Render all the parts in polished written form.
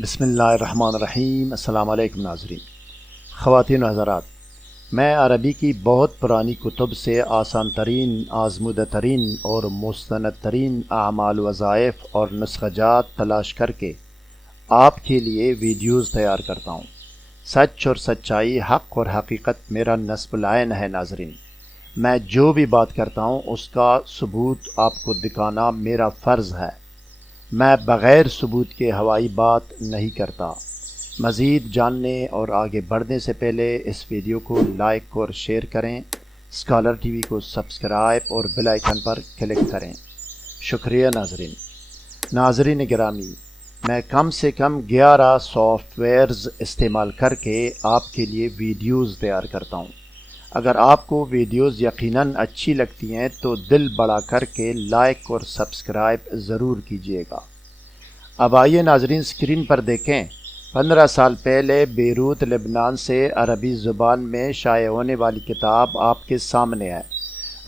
बिस्मिल्लाहिर्रहमानिर्रहीम। अस्सलाम वालेकुम नाज़रीन, ख़वातीन व हज़रात, मैं अरबी की बहुत पुरानी कुतुब से आसान तरीन, आज़मूदा तरीन और मुस्तनद तरीन आमाल वज़ाइफ और नुस्ख़ाजात तलाश करके आपके लिए वीडियोज़ तैयार करता हूँ। सच और सच्चाई, हक़ और हकीकत मेरा नस्बुल ऐन है नाज़रीन। मैं जो भी बात करता हूँ उसका सबूत आपको दिखाना मेरा फ़र्ज़ है। मैं बग़ैर सबूत के हवाई बात नहीं करता। मज़ीद जानने और आगे बढ़ने से पहले इस वीडियो को लाइक और शेयर करें, स्कॉलर टीवी को सब्सक्राइब और बेल आइकन पर क्लिक करें। शुक्रिया नाज़रीन। नाज़रीन गिरामी, मैं कम से कम 11 सॉफ्टवेयर्स इस्तेमाल करके आपके लिए वीडियोज़ तैयार करता हूँ। अगर आपको वीडियोज़ यकीनन अच्छी लगती हैं तो दिल बड़ा करके लाइक और सब्सक्राइब ज़रूर कीजिएगा। अब आइए नाज़रीन, स्क्रीन पर देखें। 15 साल पहले बेरूत लेबनान से अरबी ज़ुबान में शाये होने वाली किताब आपके सामने है।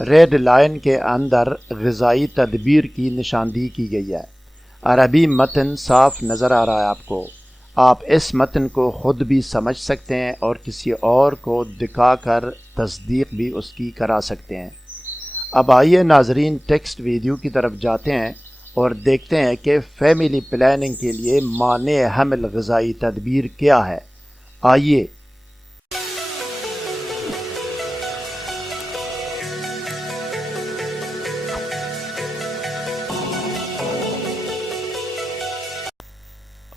रेड लाइन के अंदर ग़िज़ाई तदबीर की निशानदेही की गई है। अरबी मतन साफ नज़र आ रहा है आपको। आप इस मतन को ख़ुद भी समझ सकते हैं और किसी और को दिखाकर तस्दीक भी उसकी करा सकते हैं। अब आइए नाज़रीन, टेक्स्ट वीडियो की तरफ जाते हैं और देखते हैं कि फ़ैमिली प्लानिंग के लिए माने हमल ग़िज़ाई तदबीर क्या है। आइए।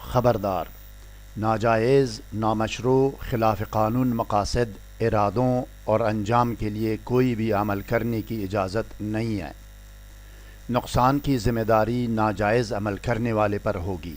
ख़बरदार, नाजायज़, नामशरू, खिलाफ़ क़ानून मक़ासद, इरादों और अंजाम के लिए कोई भी अमल करने की इजाज़त नहीं है। नुक़सान की ज़िम्मेदारी नाजायज़ अमल करने वाले पर होगी।